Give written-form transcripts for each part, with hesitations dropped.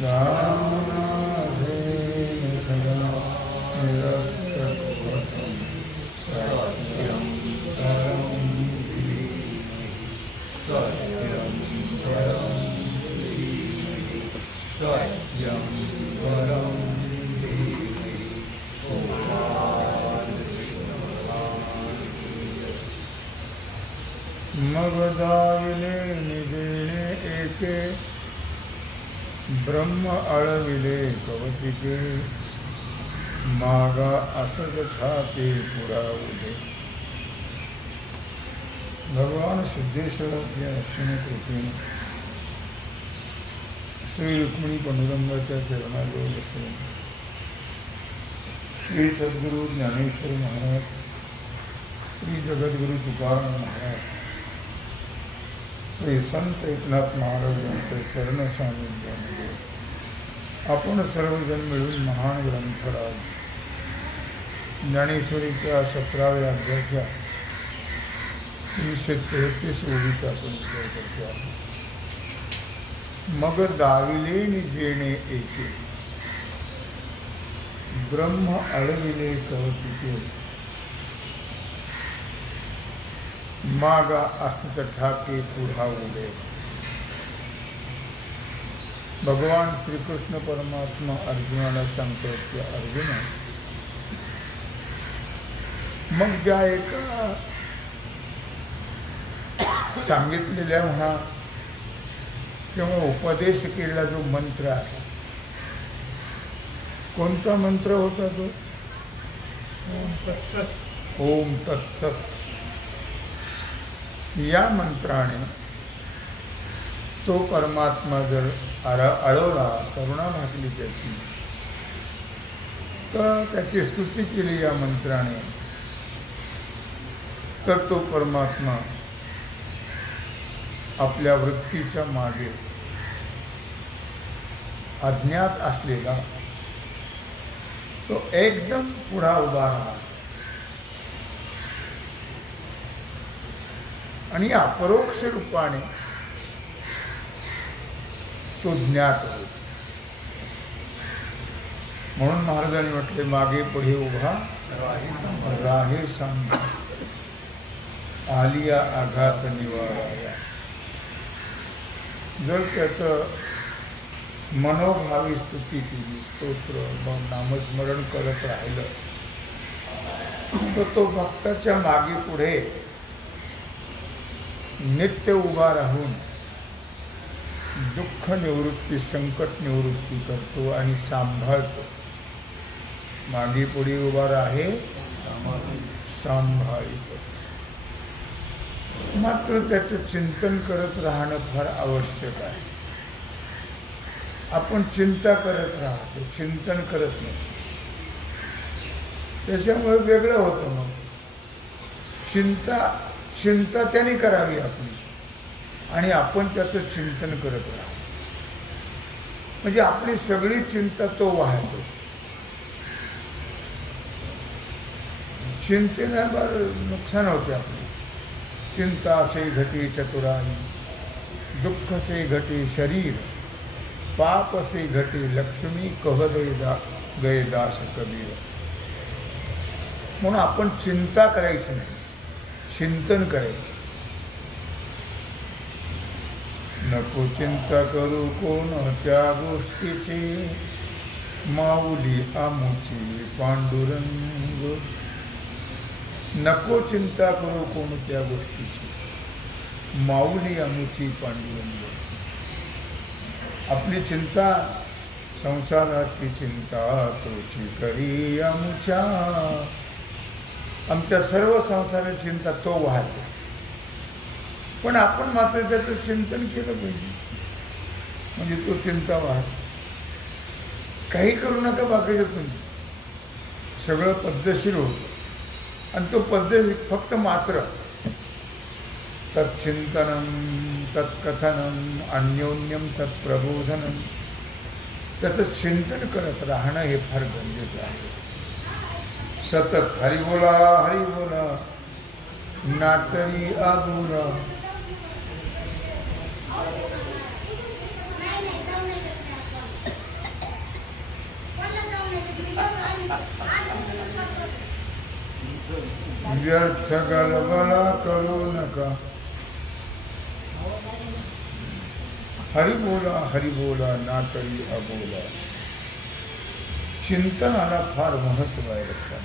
दानासेन सदा निरस्तकुहकं सत्यं परं धीमहि सत्यं परं धीमहि सत्यं परं धीमहि मगदाविले निजेने एके ब्रह्म अळविले कवतिके मागा असत ठाके पुरावले. भगवान सिद्धेश्वराच्या असीम कृपेने श्री रुक्मिणी पांडुरंगाच्या चरणाजवळ बसून श्री सद्गुरू ज्ञानेश्वर महाराज, श्री जगद्गुरु तुकाराम महाराज, श्री संत एकनाथ महाराज यांच्या चरण सानिध्यामध्ये आपण सर्वजण मिळून महान ग्रंथराज ज्ञानेश्वरीच्या 17व्या अध्यायाच्या 333 ओळीचा आपण विचार करतो आहोत. मग दाविले निजेणे एके ब्रह्म अळविले कवतिके मागा असत ठाके पुढावले. भगवान श्रीकृष्ण परमात्मा अर्जुनाला सांगतो की अर्जुन, मग ज्या एका सांगितलेल्या म्हणा किंवा उपदेश केलेला जो मंत्र आहे, कोणता मंत्र होता तो? ओम तत्सत. या मंत्राने तो परमात्मा जर अळवला, करुणा भागली त्याची, तर त्याची स्तुती केली या मंत्राने, तर तो परमात्मा आपल्या वृत्तीच्या मागे अज्ञात असलेला तो एकदम पुढा उभा राहा आणि अपरोक्ष रूपाने तो ज्ञात होतो. म्हणून महाराजांनी म्हटले, मागे पुढे उभा राहे सांग आलिया आघात निवाराया. जर त्याचं मनोभावी स्तुती केली, स्तोत्र नामस्मरण करत राहिलं, तर तो भक्ताच्या मागे पुढे नित्य उभा राहून दुःख निवृत्ती, संकट निवृत्ती करतो आणि सांभाळतो. मागे पुढे उभा राहे सांभाळतो. मात्र त्याचं चिंतन करत राहणं फार आवश्यक आहे. आपण चिंता करत राहतो, चिंतन करत नाही, त्याच्यामुळे वेगळं होतं. मग चिंता त्याने करावी आपली आणि आपण त्याचं चिंतन करत राहू, म्हणजे आपली सगळी चिंता तो वाहतो. चिंतेने बरं नुकसान होते आपले. चिंता से घटी चतुराई, दुःख से घटी शरीर, पाप से घटी लक्ष्मी, कह गए दास कबीर. म्हणून आपण चिंता करायची नाही, चिंतन करायचे. नको चिंता करू कोण त्या गोष्टीची, माऊली आमुची पांडुरंग. नको चिंता करू कोणत्या गोष्टीची, माऊली आमुची पांडुरंग. आपली चिंता संसाराची चिंता तोची करी आमुच्या. आमच्या सर्व संसाराची चिंता तो वाहतो, पण आपण मात्र त्याचं चिंतन केलं पाहिजे, म्हणजे तो चिंता वाहतो. काही करू नका बाकीचं, तुम्ही सगळं पद्धतशीर होतं आणि तो पद्धत फक्त मात्र तत्चिंतनम तत्कथनम अन्योन्यम तत्प्रबोधनम, त्याचं चिंतन करत राहणं हे फार गरजेचं आहे. सतत हरी बोला नातरी आबोला. व्यर्थ गलबला करू नका. हरी बोला ना तरी अबोला. चिंतनाला फार महत्व आहे लक्षात.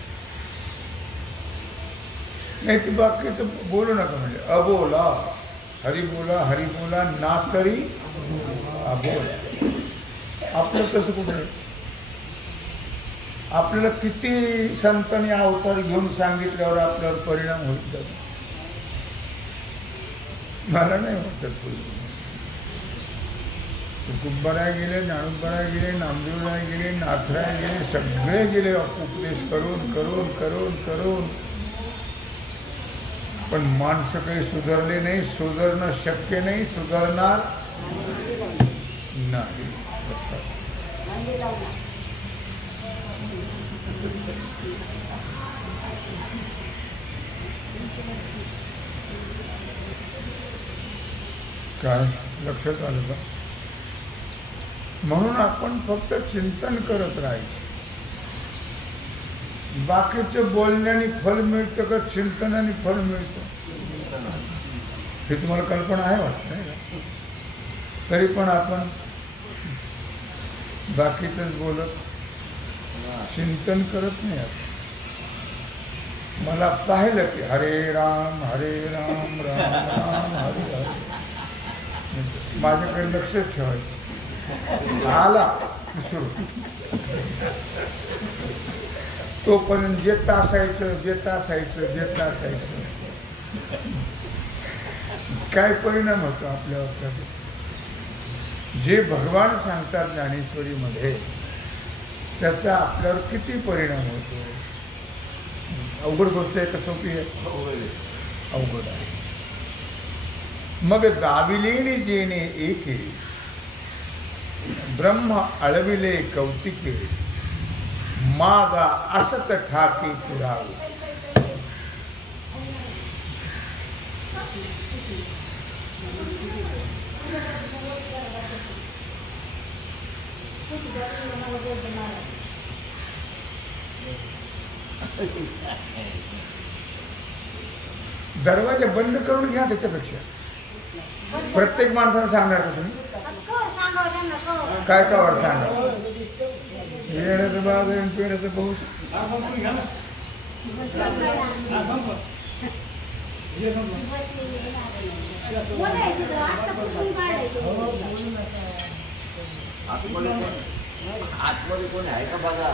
नाही ते बाकीचं बोलू नका म्हणजे अबोला. हरी बोला ना तरी अबोला. आपलं तसं कुठे. आपल्याला किती संतांनी अवतार घेऊन सांगितल्यावर आपल्यावर परिणाम होत जातो. मला नाही वाटत. तुकोबाराय गेले, ज्ञानोबाराय गेले, नामदेवराय गेले, नाथराय गेले, सगळे गेले उपदेश करून करून करून करून. पण माणसं काही सुधारले नाही. सुधारणं शक्य नाही. सुधारणार नाही. काय लक्षात आलं का? म्हणून आपण फक्त चिंतन करत राहायचं. बाकीचं बोलण्याने फल मिळतं का चिंतनाने फल मिळतं हे तुम्हाला कल्पना आहे वाटतं नाही का? तरी पण आपण बाकीचंच बोलत चिंतन करत नाही. मला पाहिलं की हरे राम राम राम हरे हरे. माझ्याकडे लक्ष ठेवायचं. आला की सुरू. तोपर्यंत जे तासायचं काय परिणाम होतो आपल्यावर त्याचा. जे भगवान सांगतात ज्ञानेश्वरीमध्ये त्याचा आपल्यावर किती परिणाम होतो. अवघड गोष्ट आहे का सोपी आहे? अवघड आहे. मग दाविलेने जेने एके ब्रह्म अळविले कौतिके मागा असत ठाके पुरावे. दरवाजा बंद करून घ्या. त्याच्यापेक्षा प्रत्येक माणसाला सांगणार का तुम्ही? काय कावर सांगा. येण्याचं बाज आहे पेण्याचं पाऊस. आतमध्ये कोणी आहे का बघा.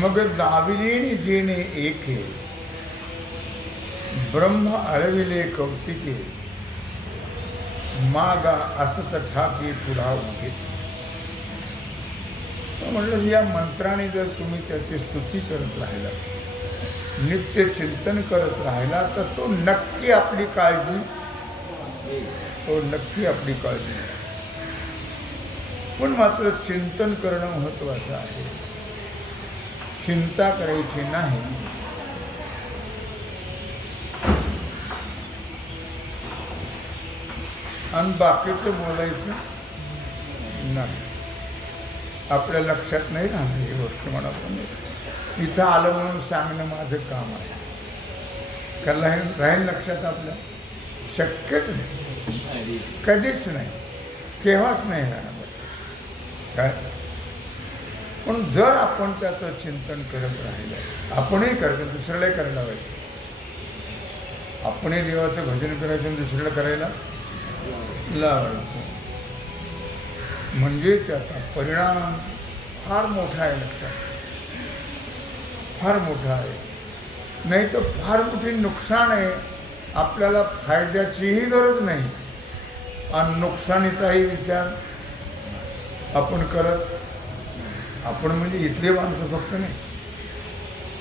मग दाविलेने जेने एके ब्रह्म अळविले कौतिके मागा असत ठाके पुढावगे. म्हटलं या मंत्राने जर तुम्ही त्याची स्तुती करत राहिला, नित्य चिंतन करत राहिला तर तो नक्की आपली काळजी पण मात्र चिंतन करणं महत्वाचं आहे. चिंता करायची नाही. आणि बाकीचं बोलायचं नाही. आपल्या लक्षात नाही राहणार ही गोष्ट. म्हणा पण इथं आलं म्हणून सांगणं माझं काम आहे. कारण राहील लक्षात आपल्या शक्यच नाही. कधीच नाही. केव्हाच नाही राहणार. काय पण जर आपण त्याचं चिंतन करत राहिलं, आपणही करतो, दुसऱ्यालाही करायला लावायचं. आपणही देवाचं भजन करायचं आणि दुसऱ्याला करायला लावायचं. म्हणजे त्याचा परिणाम फार मोठा आहे. लक्षात फार मोठा आहे. नाही तर फार मोठी नुकसान आहे. आपल्याला फायद्याचीही गरज नाही आणि नुकसानीचाही विचार आपण करत. आपण म्हणजे इथले माणसं फक्त नाही,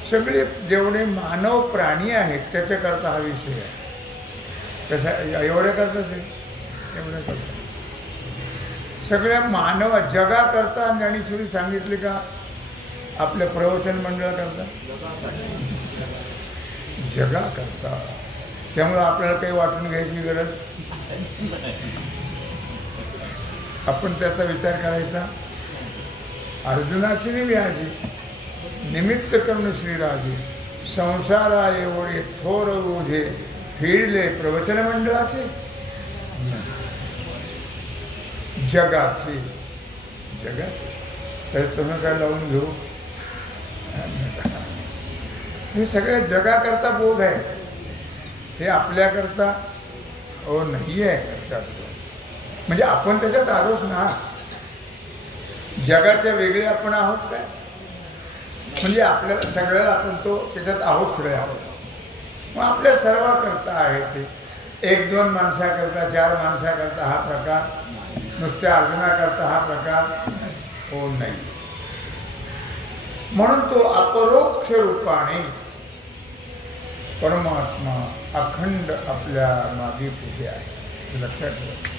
सगळे जेवढे मानव प्राणी आहेत त्याच्याकरता हा विषय आहे. कसा एवढ्या करताच आहे, एवढ्या करता सगळ्या मानव जगाकरता ज्ञानेश्वरी सांगितले का? आपल्या प्रवचन मंडळाकरता, जगाकरता. त्यामुळे आपल्याला काही वाटून घ्यायची गरज आपण त्याचा विचार करायचा. अर्जुनाची व्याजी निमित्त करून श्रीराजे, संसारा एवढे थोर ओझे फिरले प्रवचन मंडळाचे. जगाचे तर तुम्ही काय लावून घेऊ. हे सगळ्या जगाकरता बोध आहे, हे आपल्याकरता नाही आहे. लक्षात म्हणजे आपण त्याच्यात आलोच ना. जगाच्या वेगळे आपण आहोत काय? म्हणजे आपल्याला सगळ्याला आपण त्याच्यात आहोत, सगळे आहोत. मग आपल्या सर्वाकरता आहे ते. 1-2 माणसाकरता, 4 माणसाकरता हा प्रकार, नुसत्या अर्जुनाकरता हा प्रकार नाही. म्हणून तो अपरोक्ष रूपाने परमात्मा अखंड आपल्या मागे पुढे आहे. लक्षात ठेवा.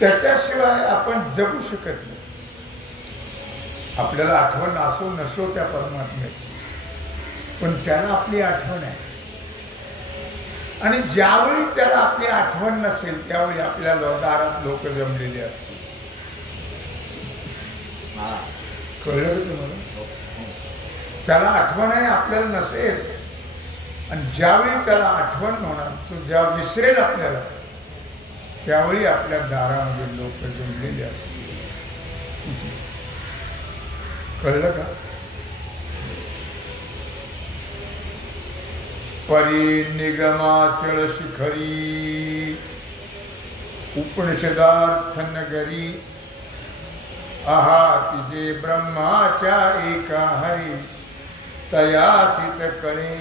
त्याच्याशिवाय आपण जगू शकत नाही. आपल्याला आठवण असो नसो त्या परमात्म्याची, पण त्याला आपली आठवण आहे. आणि ज्यावेळी त्याला आपली आठवण नसेल त्यावेळी आपल्या दारात लोक जमलेले असतील. कळलं का तुम्हाला? त्याला आठवण आहे, आपल्याला नसेल. आणि ज्यावेळी त्याला आठवण होणार, तो जेव्हा विसरेल आपल्याला, त्यावेळी आपल्या दारामध्ये लोक जमलेले असतील. कळलं का? परी निगमाचळ शिखरी उपनिषदार्थ नगरी आहाती जे ब्रह्माच्या एका हरी तयासीत कळे.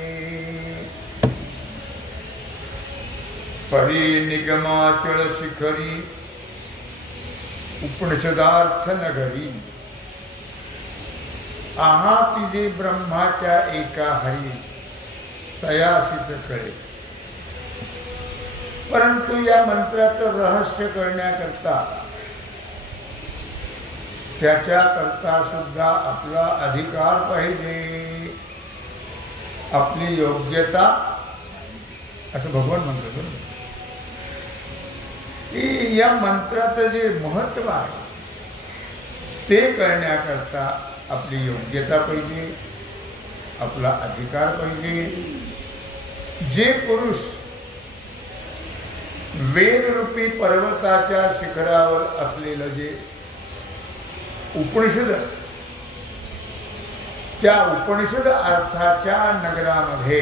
परी निगमाचळ शिखरी उपनिषदार्थ नगरी आहाती जे ब्रह्माच्या एका हरी तयासीच कळे. परंतु या मंत्राचं रहस्य कळण्याकरता, त्याच्याकरता सुद्धा आपला अधिकार पाहिजे, आपली योग्यता, असं भगवान म्हणतो. की या मंत्राचं जे महत्व आहे ते कळण्याकरता आपली योग्यता पाहिजे, आपला अधिकार पाहिजे. जे पुरुष वेदरूपी पर्वताच्या शिखरावर असलेलं जे उपनिषद, त्या उपनिषद अर्थाच्या नगरामध्ये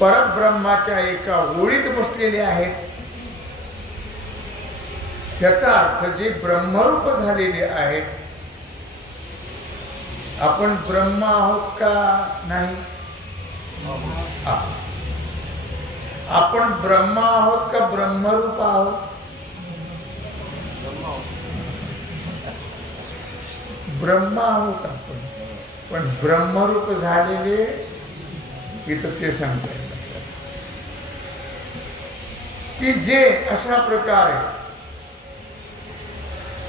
परब्रह्माच्या एका ओळीत बसलेले आहेत. त्याचा अर्थ जे ब्रह्मरूप झालेले आहेत. आपण ब्रह्म आहोत का नाही? आपण ब्रह्म आहोत का ब्रह्मरूप आहोत? ब्रह्म आहोत आपण, पण ब्रह्मरूप झालेले इथं ते सांगताय की जे अशा प्रकारे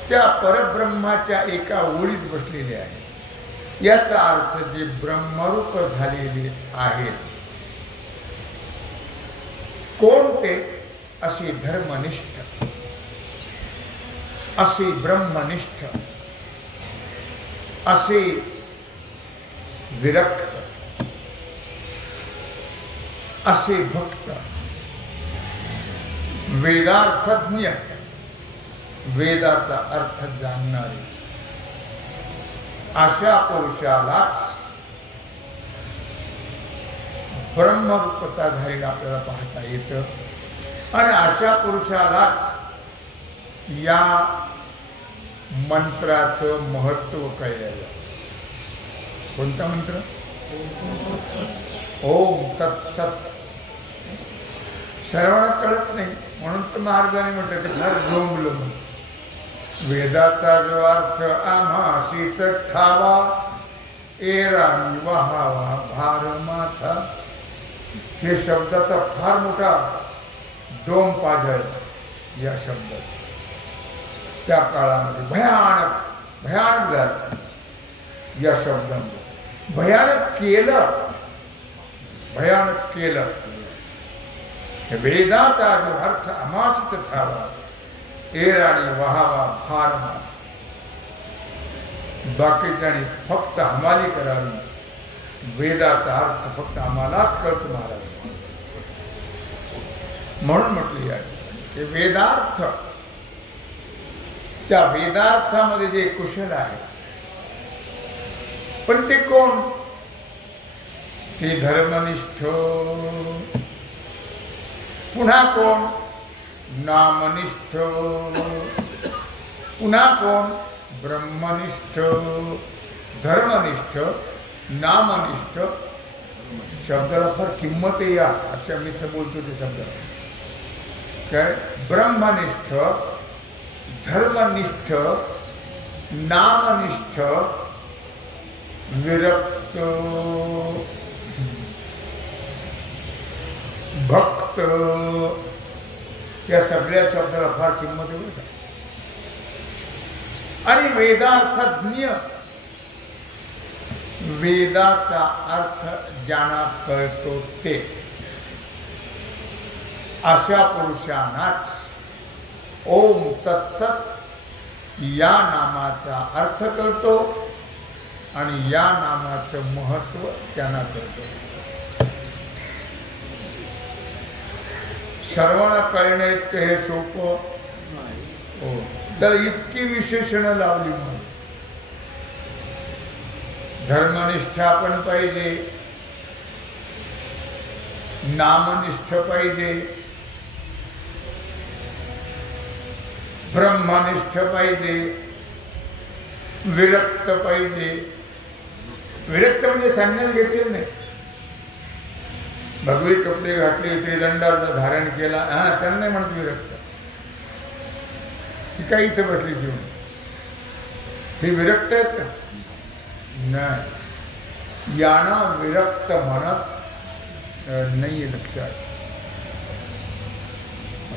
त्या परब्रह्माच्या एका ओळीत बसलेले आहेत. याचा अर्थ जे ब्रह्मरूप झालेले आहेत कोणते? असे धर्मनिष्ठ, असे ब्रह्मनिष्ठ, असे विरक्त, असे भक्त, वेदार्थज्ञ, वेदाचा अर्थ जाणणारे, अशा पुरुषालाच ब्रह्मरूपता झालेला आपल्याला पाहता येतं. आणि अशा पुरुषालाच या मंत्राचं महत्व कळलेलं. कोणता मंत्र? ओम तत्सत. सर्वांना कळत नाही म्हणून तर महाराजांनी म्हटलं ते फार जोमलं. वेदाचा जो अर्थ आम्हासीच ठावा, एरामी वहावा भार माथा. हे शब्दाचा फार मोठा डोम पाझळ या शब्दाचा त्या काळामध्ये भयानक झालं. या शब्दामध्ये भयानक केलं. वेदाचा जो अर्थ अमासित ठावा एराणी वहावा भार मात बाकीच्याने फक्त हमाली करावी वेदाचा अर्थ फक्त आम्हालाच कळतो महाराज म्हणून म्हटलं या ठिकाणी की वेदार्थ त्या वेदार्थामध्ये जे कुशल आहे पण ते कोण ते धर्मनिष्ठ पुन्हा कोण नामनिष्ठ पुन्हा कोण ब्रह्मनिष्ठ धर्मनिष्ठ नामनिष्ठ शब्दाला फार किंमत आहे या अच्छा मी बोलतो ते शब्दाला काय ब्रह्मनिष्ठ धर्मनिष्ठ नामनिष्ठ विरक्त भक्त या सगळ्या शब्दाला फार किंमत आहे बरं. आणि वेदार्थज्ञ वेदाचा अर्थ ज्यांना कळतो ते अशा पुरुषांनाच ओम तत्सत या नामाचा अर्थ कळतो आणि या नामाचं महत्व त्यांना कळतं. सर्वांना कळणे इतकं हे सोपं हो तर इतकी विशेषणं लावली म्हणून धर्मनिष्ठा पण पाहिजे नामनिष्ठ पाहिजे ब्रह्मनिष्ठ पाहिजे विरक्त पाहिजे. विरक्त म्हणजे संन्यास घेतलेला नाही भगवे कपडे घातले त्रिदंडाचा धारण केला त्यांना नाही म्हणत विरक्त ही काही इथे बसली घेऊन हे विरक्त आहेत का नाही यांना विरक्त म्हणत नाहीये लक्षात.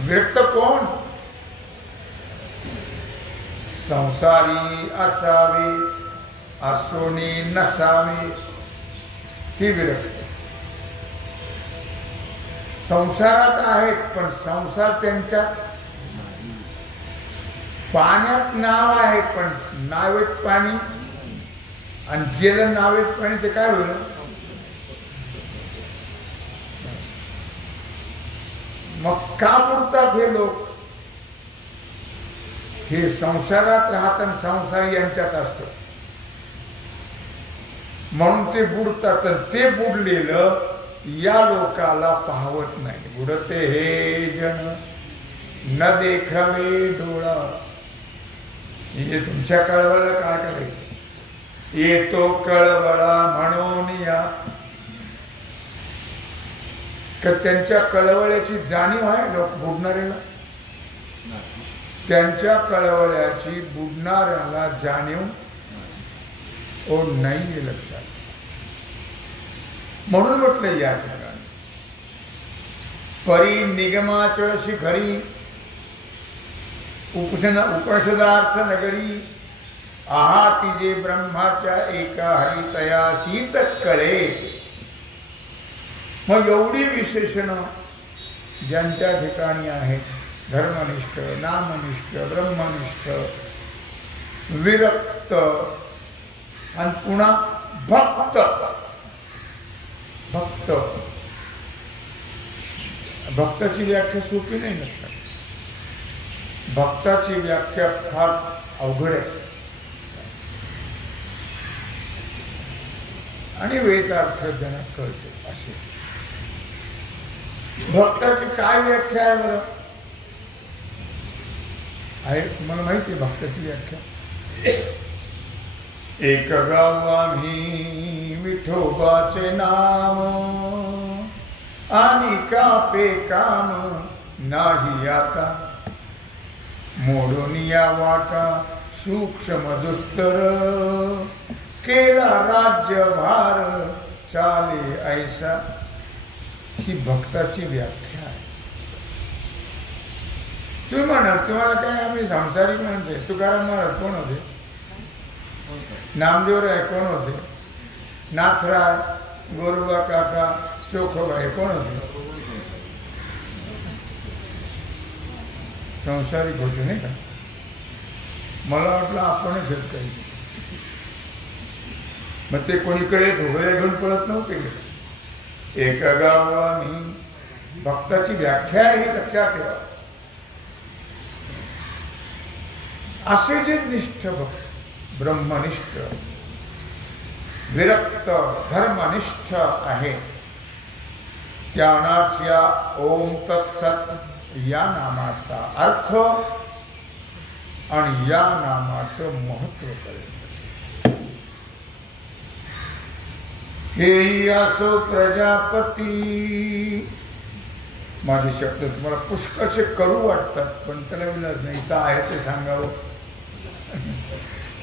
विरक्त कोण संसारी असावे असोनी नसावे ती विरक्त. संसारात आहेत पण संसार त्यांच्यात पाण्यात नाव आहे पण नावेत पाणी आणि गेलं नावेत पाणी ते काय होईल मग का बुडतात हे लोक हे संसारात राहताना संसार यांच्यात असतो म्हणून ते बुडतात ते बुडलेलं या लोकाला पाहवत नाही. बुडते हे जन न देखावे डोळा हे तुमच्या कळवळा काय करायचं येतो कळवळा म्हणून या का त्यांच्या कळवळ्याची जाणीव आहे लोक बुडणाऱ्याला त्यांच्या कळवळ्याची बुडणाऱ्याला जाणीव ओ नाही लक्षात. म्हणून म्हटलं या ठिकाणी परी निगमाचळ शिखरी उपनिषदार्थ नगरी आहाती जे ब्रह्माच्या एका हरी तयाशीच कळे. मग एवढी विशेषणं ज्यांच्या ठिकाणी आहेत धर्मनिष्ठ नामनिष्ठ ब्रह्मनिष्ठ विरक्त आणि पुन्हा भक्त. भक्त भक्ताची व्याख्या सोपी नाही नसतात. भक्ताची व्याख्या फार अवघड आहे आणि वेदार्थ ज्यांना कळतो असे. भक्ताची काय व्याख्या आहे बरं आहे मला माहिती आहे भक्ताची व्याख्या. एक गाव आम्ही विठोबाचे नाम आणि कापे काम नाही आता मोडून या वाटा सूक्ष्म दुस्तर केला राज्यभार चाले ऐसा. ही भक्ताची व्याख्या आहे. तुम्ही म्हणाल तुम्हाला काय आम्ही सांसारिक माणसं आहे. तुकाराम महाराज कोण होते नामदेवराय कोण होते नाथराय गोरोबा काका चोखोबाई कोण होते संसारिक होते नाही का. मला वाटलं आपणच आहेत काही. मग ते कोणीकडे भोगल्या घेऊन पळत नव्हते. एक गाव आम्ही भक्ताची व्याख्या ही लक्षात ठेवा. असे जे निष्ठ भक्त, ब्रह्मनिष्ठ, विरक्त, धर्मनिष्ठ आहेत, त्यांनाच्या ओम तत्सत या नामाचा अर्थ आणि या नामाचं महत्व कळेल. हे असो प्रजापती. माझे शब्द तुम्हाला पुष्कळसे करू वाटतात, पण त्याला विलाज नाही. इथं आहे ते सांगावं.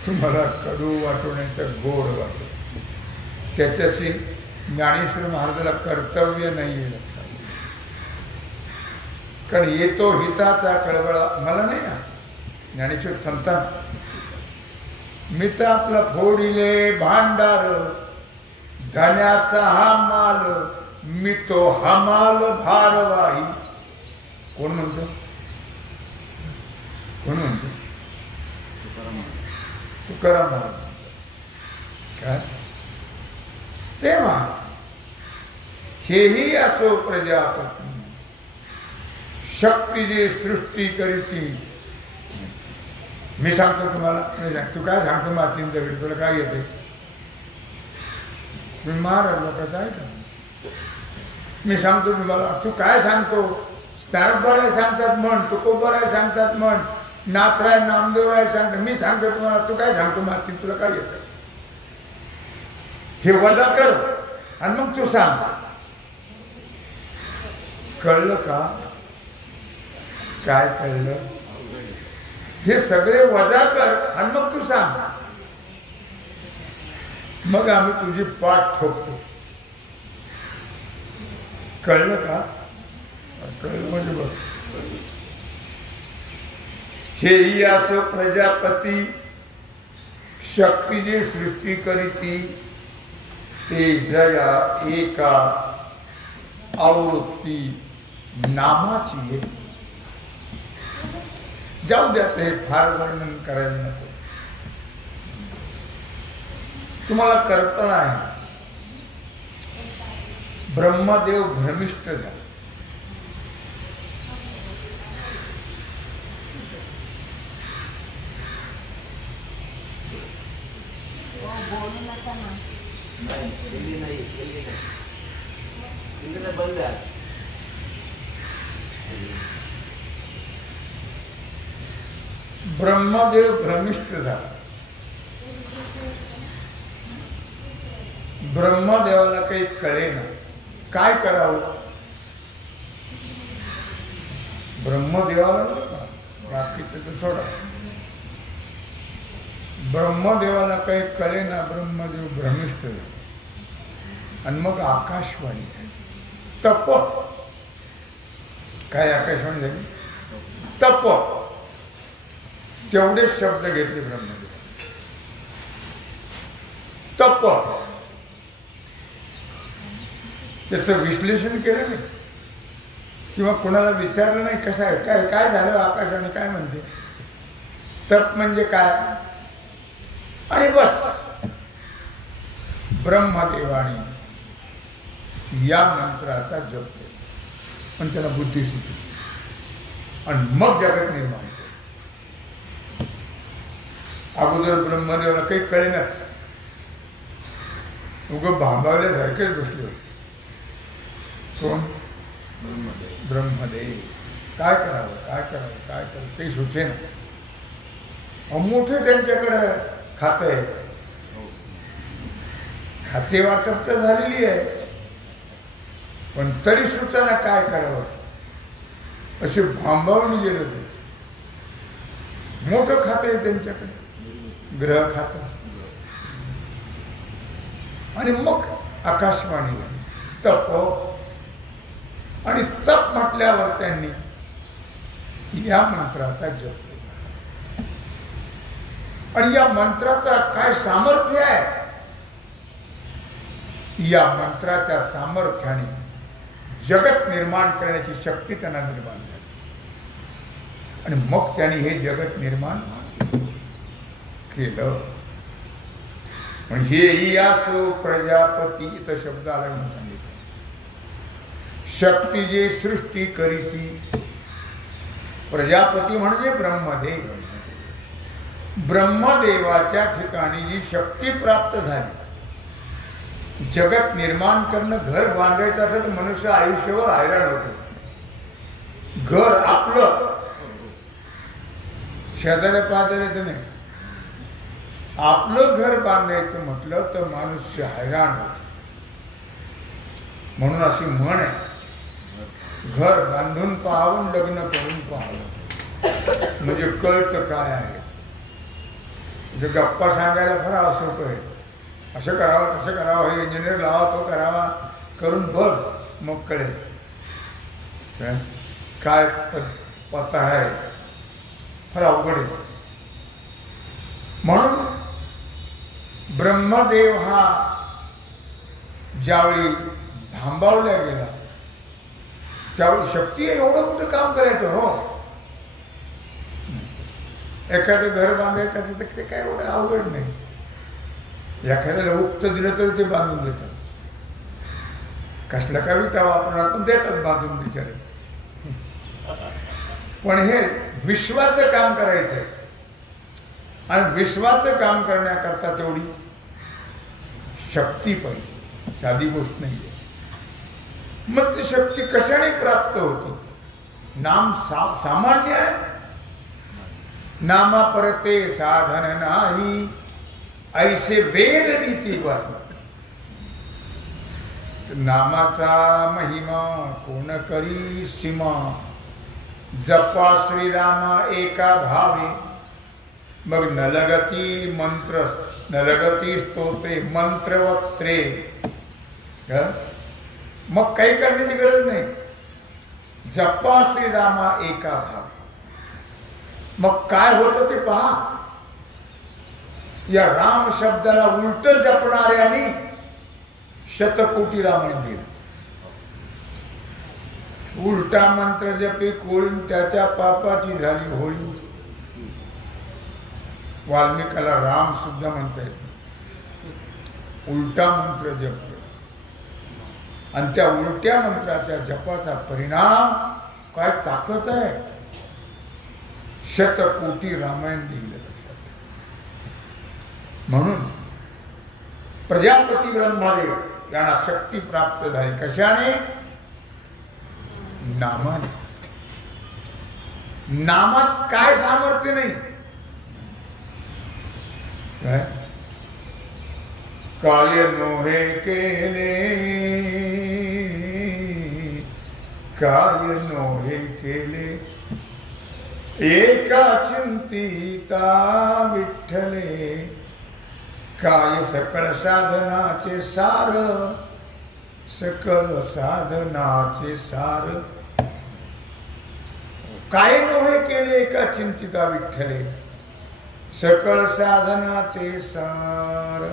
तुम्हाला कडू वाटू नाही तर गोड वाटू. त्याच्याशी ज्ञानेश्वर महाराजाला कर्तव्य नाही आहे लक्षात. कारण येतो हिताचा कळवळा मला नाही. ज्ञानेश्वर संतान मी तर आपला फोडिले भांडार, धन्याचा हा माल, मी तो हमाल भारवाही. कोण म्हणतो? कोण म्हणतो? तुकाराम महाराज. काय तेव्हा हेही असो प्रजापती, शक्ती जे सृष्टी करीती. मी सांगतो तुम्हाला. तू काय सांगतो मातीन दगडी, तुला काय येते? तुम्ही महाराज लोकांचं आहे का? मी सांगतो तुम्हाला. तू काय सांगतो? स्नारबराय सांगतात म्हण, तुकोबराय सांगतात म्हण, नाथराय नामदेवराय सांगतात. मी सांगतो तुम्हाला. तू काय सांगतो मातीन, तुला काय येतं? हे वजा कर आणि मग तू सांग. कळलं का? काय कळलं? हे सगळे वजा कर आणि मग तू सांग. मग आम्ही तुझी पाठ ठोकतो. कळलं का? कळलं म्हणजे बघ. हेही असो प्रजापती, शक्ती जी सृष्टी करीती, ते जया एका आवृत्ती नामाची आहे. जाऊ द्या, ते फार वर्णन करायला नको. तुम्हाला कल्पना आहे. ब्रह्मदेव भ्रमिष्ठ झाला. ब्रह्मदेव भ्रमिष्ठ झाला. ब्रह्मदेवाला काही कळेना काय करावं. ब्रह्मदेवाला बाकीचं तर थोडा. ब्रह्मदेवाला काही कळेना. ब्रह्मदेव भ्रमिष्ठ झाला. आणि मग आकाशवाणी तप. काय आकाशवाणी झाली? तप. तेवढेच शब्द घेतले ब्रह्मदेव. तप. त्याचं विश्लेषण केलं नाही किंवा कोणाला विचारलं नाही कसं आहे, काय काय झालं आकाशाने, काय म्हणते. तप म्हणजे काय? आणि बस ब्रह्मदेवाने या मंत्राचा जप केला पण त्याला बुद्धी सुचली आणि मग जगत निर्माण केलं. अगोदर ब्रह्मदेवाला काही कळेनाच. उगं भांबावल्यासारखेच बसले होते. कोण? ब्रह्मदेव. काय करावं काय करावं काय करावं काही सुचेना. मोठे त्यांच्याकडे खातं आहे. खाते वाटप तर झालेली आहे पण तरी सुचना काय करावं. असे भांबावून गेले होते. मोठं खातं आहे त्यांच्याकडे, ग्रह खातं. आणि मग आकाशवाणी झाली. तप. आणि तप म्हटल्यावर त्यांनी या मंत्राचा जप केला. आणि या मंत्राचा काय सामर्थ्य आहे. या मंत्राच्या सामर्थ्याने जगत निर्माण करण्याची शक्ती त्यांना निर्माण झाली. आणि मग त्यांनी हे जगत निर्माण केलं. हे यासो प्रजापती इथं शब्द आला म्हणून सांगितलं. शक्ती जे सृष्टी करीती, प्रजापती म्हणजे ब्रह्मदेव. ब्रह्मदेवाच्या ठिकाणी जी शक्ती प्राप्त झाली, जगत निर्माण करणं, घर बांधायचं असेल तर मनुष्य आयुष्यावर हैराण होतो. घर आपलं, शेजाऱ्या पाजाऱ्याचं नाही, आपलं घर बांधायचं म्हटलं तर मनुष्य हैराण होतो. म्हणून अशी म्हण आहे, घर बांधून पाहावं, लग्न करून पाहावं, म्हणजे कळतं काय आहे. म्हणजे गप्पा सांगायला फार सोपं आहे. असं करावं, तसं करावं, हे इंजिनियर लावा, तो करावा, करून बघ, मग कळेल काय पत्ता आहे. फार अवघड आहे. म्हणून ब्रह्मदेव हा ज्यावेळी थांबवल्या गेला, त्यावेळी शक्ती एवढं मोठं काम करायचं. हो, एखादं घर बांधायचं असेल तर ते काय एवढं अवघड नाही. एखाद्याला उक्त दिलं तर ते बांधून देतात. कसला का विटा वापरणार, पण देतात बांधून बिचारे. पण हे विश्वाचं काम करायचंय, आणि विश्वाचं काम करण्याकरता तेवढी शक्ती पाहिजे, साधी गोष्ट नाहीये. मग ती शक्ती कशाने प्राप्त होती? नाम सामान्य आहे, नामा परते साधन नाही, ऐसे वेद रीतीवर. नामाचा महिमा कोण करी सीमा, जपा श्रीरामा एका भावे. मग नलगती मंत्र, नलगती स्तोत्रे, मंत्रवक्त्रे. मग काही करण्याची गरज नाही. जपा श्रीरामा एका भावे. मग काय होतं ते पहा. या राम शब्दाला उलट जपणाऱ्याने शतकोटी रामायण लिहिलं. उलटा मंत्र जपे कोळीन, त्याच्या पापाची झाली होळी. वाल्मिकाला राम सुद्धा म्हणता येत. उलटा मंत्र जप, आणि त्या उलट्या मंत्राच्या जपाचा परिणाम काय ताकद आहे. शतकोटी रामायण लिहिलं. म्हणून प्रजापती ब्रह्मदेव यांना शक्ती प्राप्त झाली. कशाने? नामाने. नामात काय सामर्थ्य नाही. काय नोहे केले, काय नोहे केले, एका चिंतिता विठ्ठले. काय सकळ साधनाचे सार, सकळ साधनाचे सार. काय नोहे केले एका चिंतिता विठ्ठले, सकळ साधनाचे सार.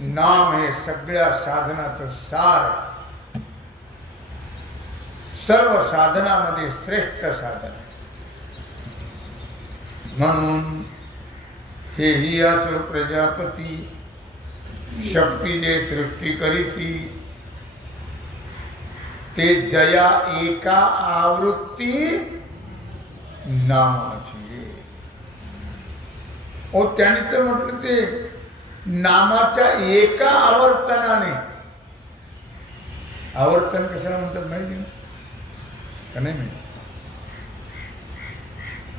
नाम हे सगळ्या साधनाचं सार, सर्व साधनामध्ये श्रेष्ठ साधन. म्हणून हे ही असो प्रजापती, शक्ती जे सृष्टी करीती, ते जया एका आवृत्ती नामाची. ओ त्याने तर म्हटलं ते नामाच्या एका आवर्तनाने. आवर्तन कशाला म्हणतात माहिती ना का? नाही माहिती.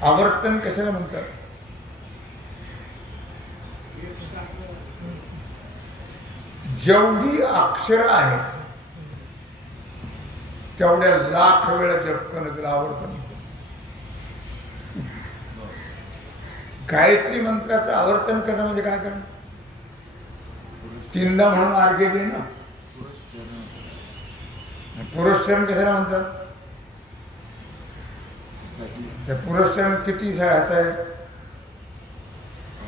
आवर्तन कशाला म्हणतात? जेवढी अक्षर आहेत तेवढ्या लाख वेळा जप करणं त्याला आवर्तन. गायत्री मंत्राचं आवर्तन करणं म्हणजे काय करणं? तीनदा म्हणून अर्घ्य देणं. पुरस्चरण कशाला म्हणतात? त्या पुरस्चरण किती ह्याचं आहे?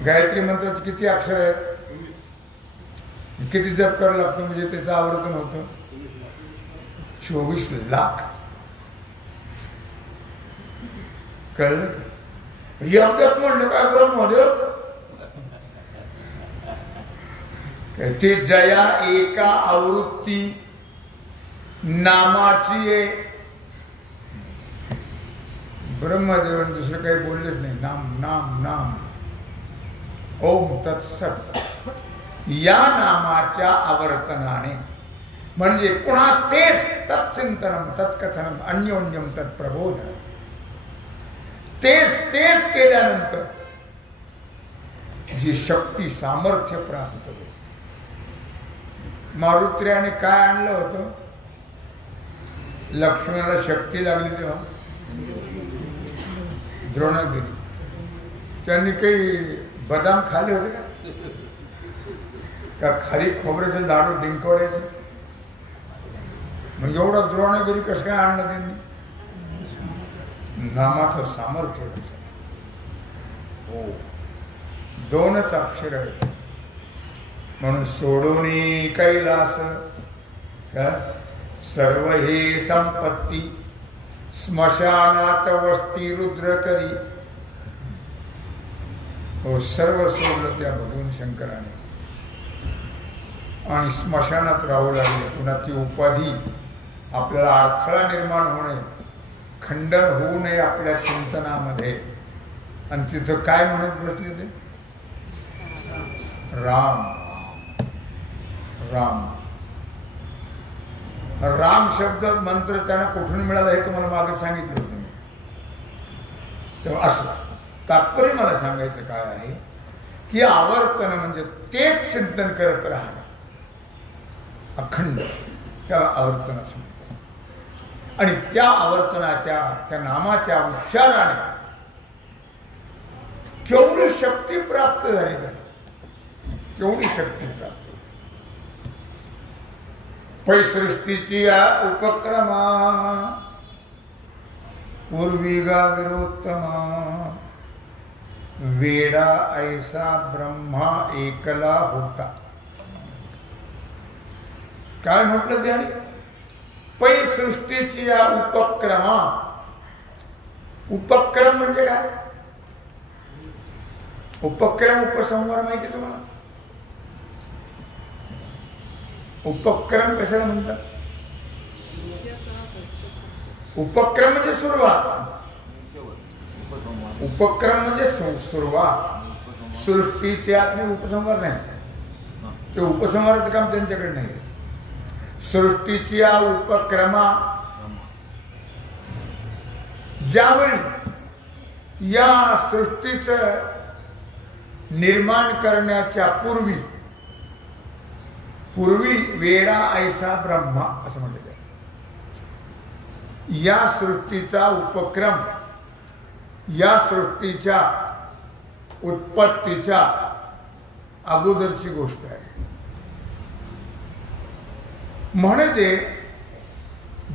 गायत्री मंत्राचे किती अक्षर आहेत? किती जप करावं लागतं म्हणजे त्याचं आवर्तन होतं? 24 लाख. कळलं का? एकदाच म्हणलं काय ब्रह्मदेव ते जया एका आवृत्ती नामाची आहे. ब्रह्मदेवाने दुसरं काही बोललेच नाही. नाम नाम नाम ओम तत्सत या नामाच्या आवर्तनाने म्हणजे पुन्हा तेच तत्चिंतनम तत्कथनम अन्योन्यम तत्प्रबोधन तेच तेच केल्यानंतर जी शक्ती सामर्थ्य प्राप्त होते. मारुत्र्याने काय आणलं होतं? लक्ष्मणाला शक्ती लागली तेव्हा द्रोणागिरी. त्यांनी काही बदाम खाल्ले होते का खाली खोबऱ्याचं लाडू डिंकवड्याचे? मग एवढा द्रोणागिरी कसं काय आणलं त्यांनी? नामाचं सामर्थ्य. हो, दोनच अक्षर आहेत म्हणून सोडून कैलास का सर्व हे संपत्ती स्मशानात वस्ती रुद्र करी. हो, सर्व सोडलं त्या भगवान शंकराने आणि स्मशानात राहू लागले. पुन्हा ती उपाधी आपल्याला अडथळा निर्माण होणे, खंडन होऊ नये आपल्या चिंतनामध्ये. आणि तिथं काय म्हणत बसले ते? राम राम. राम शब्द मंत्र त्यांना कुठून मिळाला हे तुम्हाला मागे सांगितलं होतं मी. तेव्हा असं तात्पर्य मला सांगायचं काय आहे की आवर्तन म्हणजे तेच चिंतन करत राहणं अखंड, त्याला आवर्तन असं म्हणतात. आणि त्या आवर्तनाच्या त्या नामाच्या उच्चाराने केवढी शक्ती प्राप्त झाली त्याला, केवढी शक्ती प्राप्त. पै सृष्टीची या उपक्रमा पूर्वी गा विरोत्तमा वेडा ऐसा ब्रह्मा एकला होता. काय म्हटलं त्याने? पै सृष्टीची या उपक्रमा. उपक्रम म्हणजे काय? उपक्रम उपसंहार माहिती तुम्हाला? उपक्रम कशाला म्हणतात? उपक्रम म्हणजे सुरुवात. उपक्रम म्हणजे सुरुवात. सृष्टीचे आतने उपसंहार नाही. ते उपसंहाराचं काम त्यांच्याकडे नाही. सृष्टीची या उपक्रमा ज्यावेळी या सृष्टीचं निर्माण करण्याच्या पूर्वी वेडा ऐसा ब्रह्मा असं म्हटलं जातं. या सृष्टीचा उपक्रम, या सृष्टीच्या उत्पत्तीच्या अगोदरची गोष्ट आहे. म्हणजे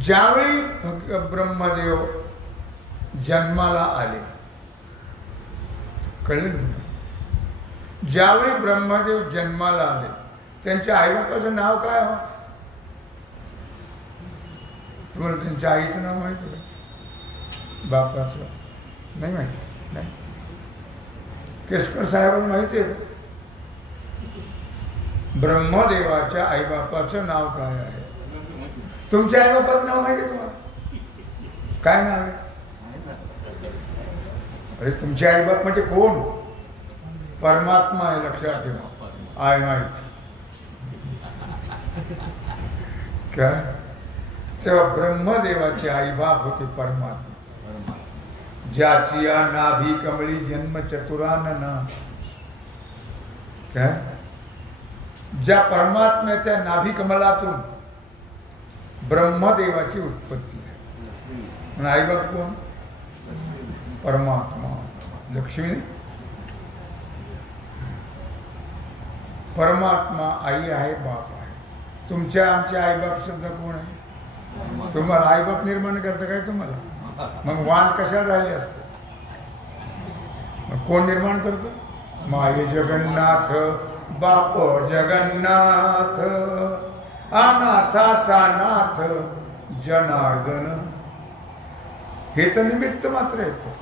ज्यावेळी ब्रह्मदेव जन्माला आले, कळलं ना? ज्यावेळी ब्रह्मदेव जन्माला आले त्यांच्या आईबापाचं नाव काय हो? तुम्हाला त्यांच्या आईचं नाव माहिती आहे? बापाचं नाही माहिती? नाही. केसकर साहेबांना माहिती आहे? ब्रह्मदेवाच्या आईबापाचं नाव काय आहे? तुमच्या आईबापाचं नाव माहिती आहे तुम्हाला? काय नाव आहे? अरे तुमचे आईबाप म्हणजे कोण? परमात्मा आहे, लक्षात ठेवा. आय माहिती काय? तेव्हा ब्रह्मदेवाचे आईबाप होते परमात्मा. ज्याची या नाभी कमळी जन्म चतुरानन. काय? ज्या परमात्म्याच्या नाभी कमलातून ब्रह्मदेवाची उत्पत्ती आहे. आणि आईबाप कोण? परमात्मा. लक्ष्मी. परमात्मा आई आहे, बाप आहे. तुमच्या आमच्या आईबाप सुद्धा कोण आहे? तुम्हाला आईबाप निर्माण करतं काय तुम्हाला? मग वाण कशाला राहिले असते? मग कोण निर्माण करतं? माये जगन्नाथ बाप जगन्नाथ अनाथाचा नाथ जनार्दन. हे तर निमित्त मात्र येतो.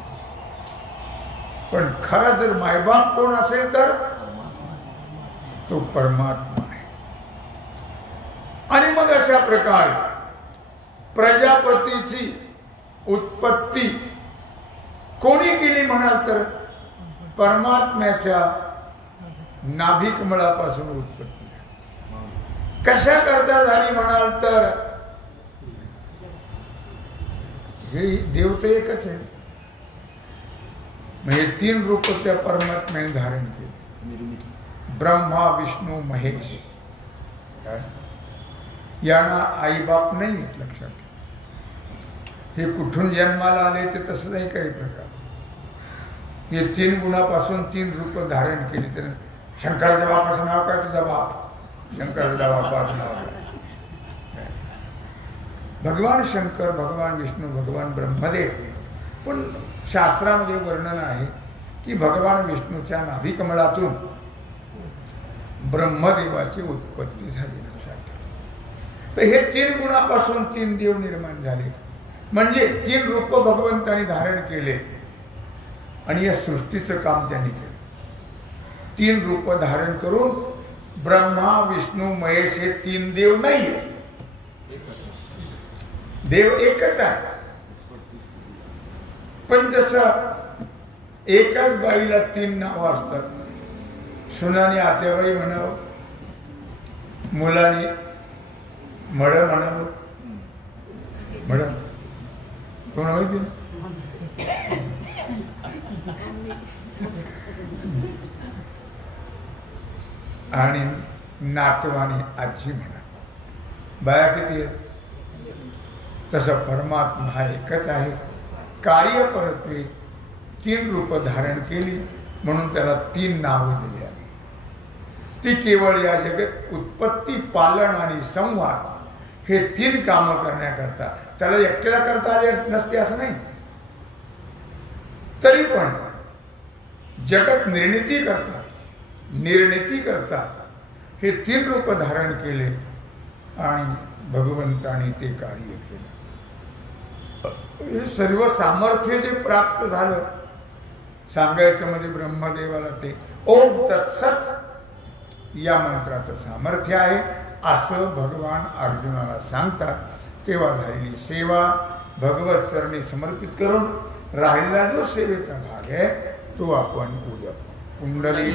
पण खरा जर मायबाप कोण असेल तर तो परमात्मा आहे. आणि मग अशा प्रकारे प्रजापतीची उत्पत्ती कोणी केली म्हणाल तर परमात्म्याच्या नाभिकमळापासून उत्पत्ती झाली. कशा करता झाली म्हणाल तर हे देवते एकच आहेत. म्हणजे 3 रूप त्या परमात्म्याने धारण केले. ब्रह्मा विष्णू महेश. यांना आई बाप नाही आहेत लक्षात. हे कुठून जन्माला आले ते तसं नाही काही प्रकार. हे 3 गुणापासून 3 रूप धारण केली. त्याने शंकराच्या बापाचं नाव काय? तुझा बाप. शंकराच्या बापाचं नाव काय? भगवान शंकर, भगवान विष्णू, भगवान ब्रह्मदेव. पण शास्त्रामध्ये वर्णन आहे की भगवान विष्णूच्या नाभिकमळातून ब्रह्मदेवाची उत्पत्ती झाली. लक्षात. तर हे 3 गुणापासून 3 देव निर्माण झाले. म्हणजे 3 रूप भगवंतांनी धारण केले आणि या सृष्टीचं काम त्यांनी केलं. 3 रूप धारण करून ब्रह्मा विष्णू महेश हे 3 देव नाही आहेत. देव एकच आहे. पण जसं एकाच बाईला 3 नावं असतात. सुनाने आत्याबाई म्हणावं, मुलाने मड म्हणावं. मड कोण माहिती? आणि नातवाने आजी म्हणा. बाया किती आहेत? तसं परमात्मा हा एकच आहे. कार्य परत्वे 3 रूप धारण केली म्हणून त्याला 3 नावं दिली आहेत. ती केवळ या जगत उत्पत्ती, पालन आणि संहार हे 3 कामं करण्याकरता. त्याला एकट्याला करता आले नसते असं नाही. तरी पण जगत निर्मिती करतात हे 3 रूप धारण केले आणि भगवंताने ते कार्य केलं. हे सर्व सामर्थ्य जे प्राप्त झालं सांगायचं म्हणजे ब्रह्मदेवाला ते ओम तत्सत या मंत्राचं सामर्थ्य आहे असं भगवान अर्जुनाला सांगतात. तेव्हा झालेली सेवा भगवत चरणी समर्पित करून राहिलेला जो सेवेचा भाग आहे तो आपण उद्या. कुंडली